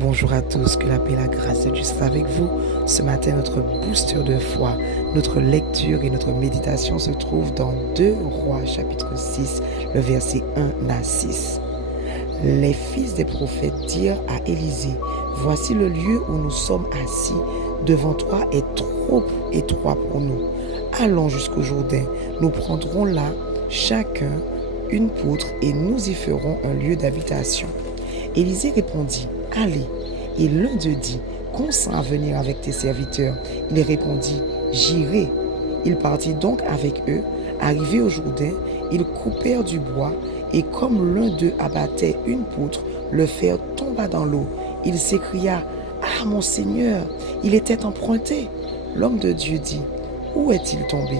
Bonjour à tous, que la paix et la grâce de Dieu soient avec vous. Ce matin, notre booster de foi, notre lecture et notre méditation se trouve dans 2 Rois chapitre 6, le verset 1 à 6. Les fils des prophètes dirent à Élisée, « Voici le lieu où nous sommes assis, devant toi est trop étroit pour nous. Allons jusqu'au Jourdain, nous prendrons là chacun une poutre et nous y ferons un lieu d'habitation. » Élisée répondit, « Allez. » Et l'un d'eux dit, « Consens à venir avec tes serviteurs. » Il répondit, « J'irai. » Il partit donc avec eux. Arrivés au Jourdain, ils coupèrent du bois, et comme l'un d'eux abattait une poutre, le fer tomba dans l'eau. Il s'écria, « Ah, mon Seigneur, il était emprunté. » L'homme de Dieu dit, « Où est-il tombé ?»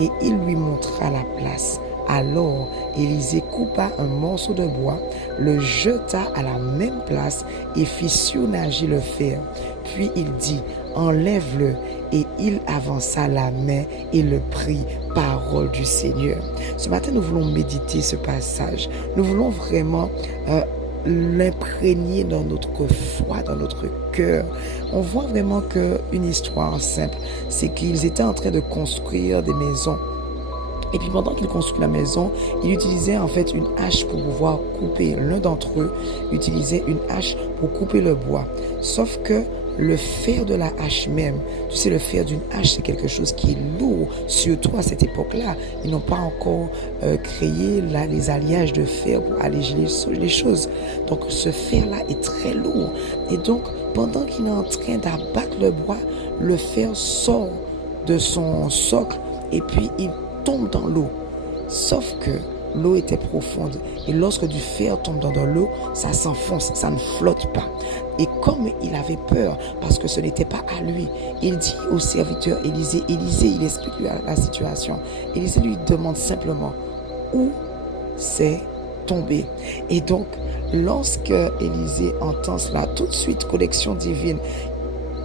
Et il lui montra la place. Alors Élisée coupa un morceau de bois, le jeta à la même place et fit surnager le fer. Puis il dit, « Enlève-le. » Et il avança la main et le prit. Parole du Seigneur. Ce matin, nous voulons méditer ce passage. Nous voulons vraiment l'imprégner dans notre foi, dans notre cœur. On voit vraiment qu'une histoire simple, c'est qu'ils étaient en train de construire des maisons. Et puis pendant qu'il construit la maison, il utilisait en fait une hache pour pouvoir couper. L'un d'entre eux utilisait une hache pour couper le bois. Sauf que le fer de la hache même, tu sais, le fer d'une hache, c'est quelque chose qui est lourd. Surtout à cette époque-là, ils n'ont pas encore créé les alliages de fer pour alléger les choses. Donc ce fer-là est très lourd. Et donc, pendant qu'il est en train d'abattre le bois, le fer sort de son socle et puis il tombe dans l'eau. Sauf que l'eau était profonde et lorsque du fer tombe dans l'eau, ça s'enfonce, ça ne flotte pas. Et comme il avait peur, parce que ce n'était pas à lui, il dit au serviteur Élisée, il explique lui la situation. Élisée lui demande simplement où c'est tombé. Et donc, lorsque Élisée entend cela, tout de suite, connexion divine,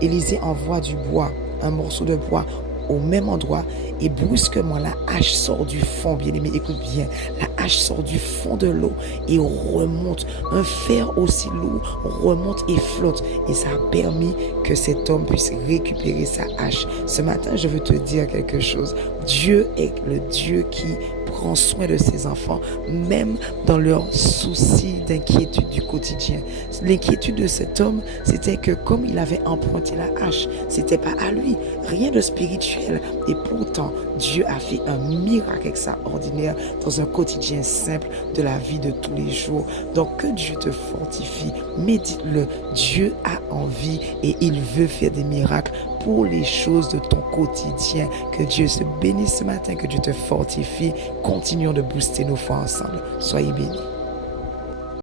Élisée envoie du bois, un morceau de bois au même endroit et brusquement la hache sort du fond, bien aimé, écoute bien, la hache sort du fond de l'eau et remonte, un fer aussi lourd remonte et flotte et ça a permis que cet homme puisse récupérer sa hache. Ce matin, je veux te dire quelque chose, Dieu est le Dieu qui prend soin de ses enfants, même dans leurs soucis d'inquiétude du quotidien. L'inquiétude de cet homme, c'était que comme il avait emprunté la hache, c'était pas à lui, rien de spirituel. Et pourtant, Dieu a fait un miracle extraordinaire dans un quotidien simple de la vie de tous les jours. Donc que Dieu te fortifie, médite-le. Dieu a envie et il veut faire des miracles pour les choses de ton quotidien. Que Dieu se bénisse ce matin, que Dieu te fortifie. Continuons de booster nos foi ensemble. Soyez bénis.